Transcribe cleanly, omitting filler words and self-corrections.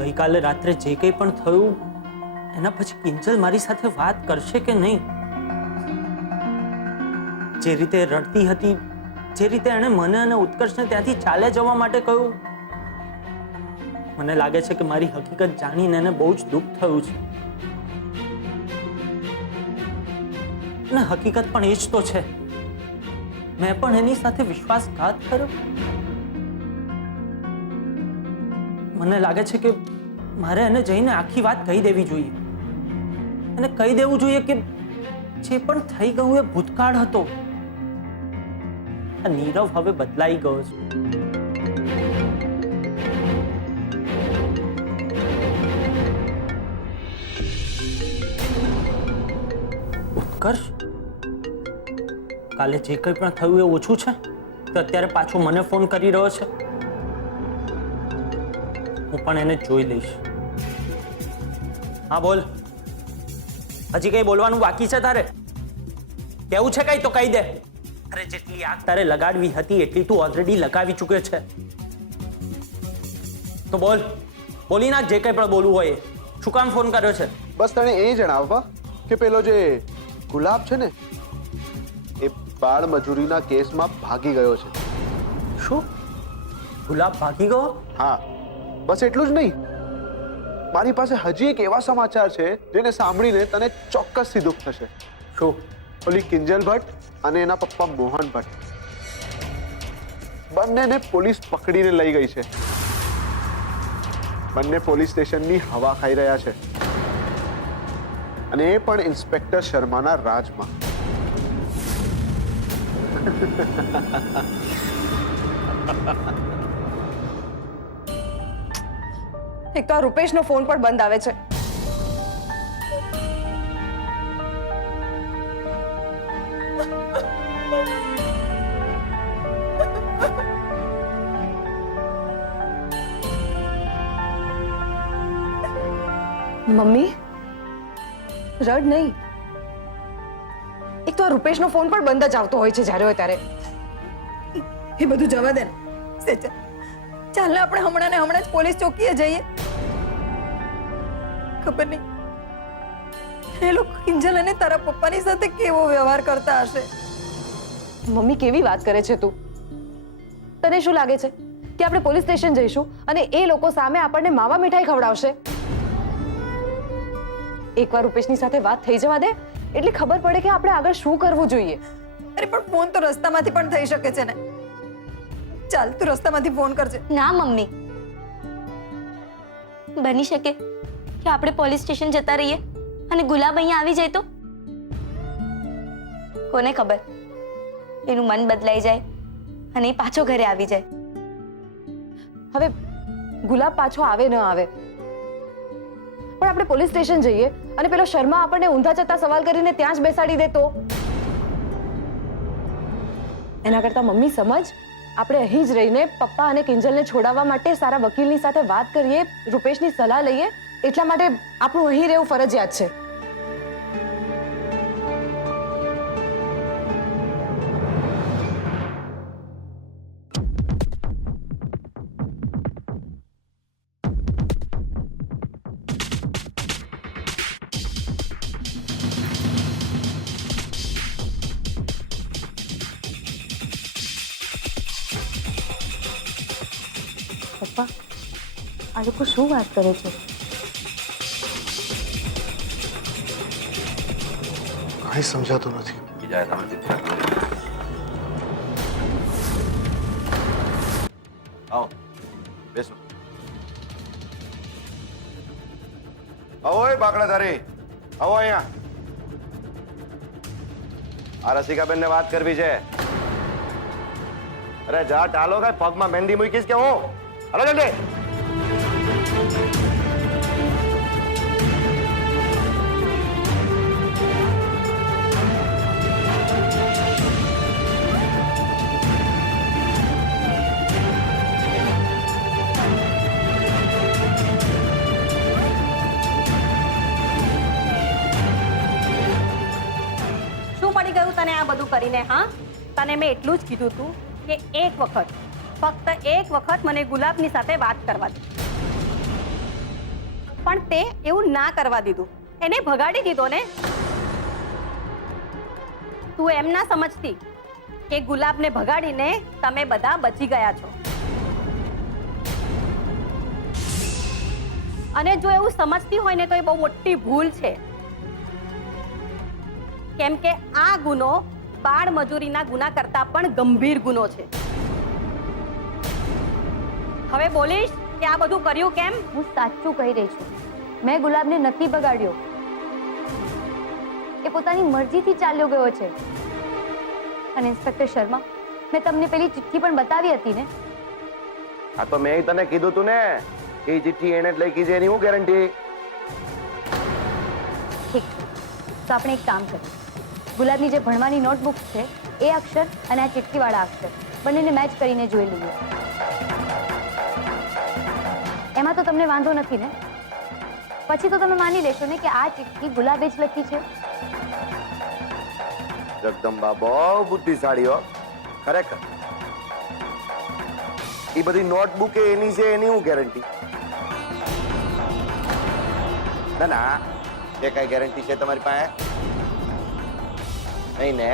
ગઈકાલે રાત્રે જે કંઈ પણ થયું એના પછી કિંજલ મારી સાથે વાત કરશે કે નહીં? જે રીતે રડતી હતી, જે રીતે એણે મને અને ઉત્કર્ષને ત્યાંથી ચાલ્યા જવા માટે કહ્યું, મને લાગે છે કે મારી હકીકત જાણીને એને બહુ જ દુઃખ થયું છે. અને હકીકત પણ એ જ તો છે, મેં પણ એની સાથે વિશ્વાસઘાત કર્યો. મને લાગે છે કે મારે એને જઈને આખી વાત કહી દેવી જોઈએ. એને કહી દેવું જોઈએ કે જે પણ થઈ ગયું એ ભૂતકાળ હતો. આ નીરવ હવે બદલાઈ ગયો છે. ઉત્કર્ષ, કાલે જે કંઈ પણ થયું એ ઓછું છે તો અત્યારે પાછો મને ફોન કરી રહ્યો છે. હું પણ એને જોઈ લઈશ. હા બોલ, હજી કઈ બોલવાનું બાકી છે તારે? કેવું છે કઈ તો કહી દે. અરે જેટલી આગ તારે લગાડવી હતી એટલી તું ઓલરેડી લગાવી ચૂક્યો છે. તો બોલ, બોલી નાખ જે કંઈ પણ બોલવું હોય. શું કામ ફોન કર્યો છે? બસ તને એ જણાવવા કે પેલો જે ગુલાબ છે ને એ બાળ મજૂરીના કેસમાં ભાગી ગયો છે. શું? ગુલાબ ભાગી ગયો? હા, બસ એટલું જ નહીં, મારી પાસે હજી એક એવા સમાચાર છે જેને સાંભળીને તને ચોક્કસથી દુઃખ થશે. શું? ઓલી કિંજલ ભટ્ટ અને એના પપ્પા મોહન ભટ્ટ બંનેને પોલીસ પકડીને લઈ ગઈ છે. બંને પોલીસ સ્ટેશનની હવા ખાઈ રહ્યા છે, અને એ પણ ઇન્સ્પેક્ટર શર્માના રાજમાં. એક તો આ રૂપેશનો ફોન પણ બંધ આવે છે. મમ્મી, રડ નહીં. એક તો આ રૂપેશનો ફોન પણ બંધ જ આવતો હોય છે જ્યારે હોય ત્યારે. એ બધું જવા દે ને સેચા. ચાલ ને આપણે હમણાં ને હમણાં જ પોલીસ ચોકીએ જઈએ. ખબર નહીં એ લોકો કિંજલ અને તારા પપ્પાની સાથે કેવો વ્યવહાર કરતા હશે. મમ્મી કેવી વાત કરે છે તું? તને શું લાગે છે કે આપણે પોલીસ સ્ટેશન જઈશું અને એ લોકો સામે આપણને માવા મીઠાઈ ખવડાવશે? એકવાર રૂપેશની સાથે વાત થઈ જવા દે એટલે ખબર પડે કે આપણે આગળ શું કરવું જોઈએ. અરે પણ ફોન તો રસ્તામાંથી પણ થઈ શકે છે ને. ચાલ તું રસ્તામાંથી ફોન કરજે. ના મમ્મી, બની શકે કે આપણે પોલીસ સ્ટેશન જતા રહીએ અને ગુલાબ અહીંયા આવી જાય તો? કોને ખબર, એનું મન બદલાઈ જાય અને એ પાછો ઘરે આવી જાય. હવે ગુલાબ પાછો આવે ન આવે, પણ આપણે પોલીસ સ્ટેશન જઈએ અને પેલો શર્મા આપણને ઊંધા જતા સવાલ કરીને ત્યાં જ બેસાડી દે તો? એના કરતા મમ્મી સમજ, આપણે અહીં જ રહીને પપ્પા અને કિંજલને છોડાવવા માટે સારા વકીલની સાથે વાત કરીએ, રૂપેશની સલાહ લઈએ. એટલા માટે આપણું અહીં રહેવું ફરજિયાત છે. પપ્પા, આ લોકો શું વાત કરે છે? કાંઈ સમજાતું નથી. આવો બેસો. આવો એ બાકડાધારી, આવો અહીંયા. આ રસિકાબેન ને વાત કરવી છે. અરે જા ચાલો, કઈ પગમાં મહેંદી મૂકીશ કે હું? હલો જલ્દી. શું પડી ગયું તને આ બધું કરીને? હા, તને મેં એટલું જ કીધું તું કે એક વખત, ફક્ત એક વખત મને ગુલાબની સાથે વાત કરવા દે. પણ તે એવું ના કરવા દીધું, એને ભગાડી દીધો ને. તું એમ ના સમજતી કે ગુલાબને ભગાડીને તમે બધા બચી ગયા છો. અને જો એવું સમજતી હોય ને તો એ બહુ મોટી ભૂલ છે, કેમ કે આ ગુનો બાળ મજૂરીના ગુના કરતા પણ ગંભીર ગુનો છે. હવે બોલીશ કે આ બધું કર્યું કેમ? હું સાચું કહી રહી છું. મેં ગુલાબને નથી બગાડ્યો. એ પોતાની મરજીથી ચાલ્યો ગયો છે. અને ઇન્સ્પેક્ટર શર્મા, મેં તમને પેલી ચિઠ્ઠી પણ બતાવી હતી ને. આ તો મેં તને કીધું તું ને કે એ ચિઠ્ઠી એને જ લખી છે, એની હું ગેરંટી? ઠીક છે, તો આપણે એક કામ કરીએ. ગુલાબની જે ભણવાની નોટબુક છે એ અક્ષર અને આ ચિઠ્ઠીવાળા અક્ષર બંનેને મેચ કરીને જોઈ લઈએ. એમાં તો તમને વાંધો નથી ને? પછી તો તમે માની લેશો ને કે આ ચિઠ્ઠી ગુલાબે જ લખી છે. જગદંબા બહુ બુદ્ધિશાળી હો, ખરેખર. એ બધી નોટબુક એની છે, એની હું ગેરંટી? ના ના, એ કઈ ગેરંટી છે તમારી પાસે? નહીં ને?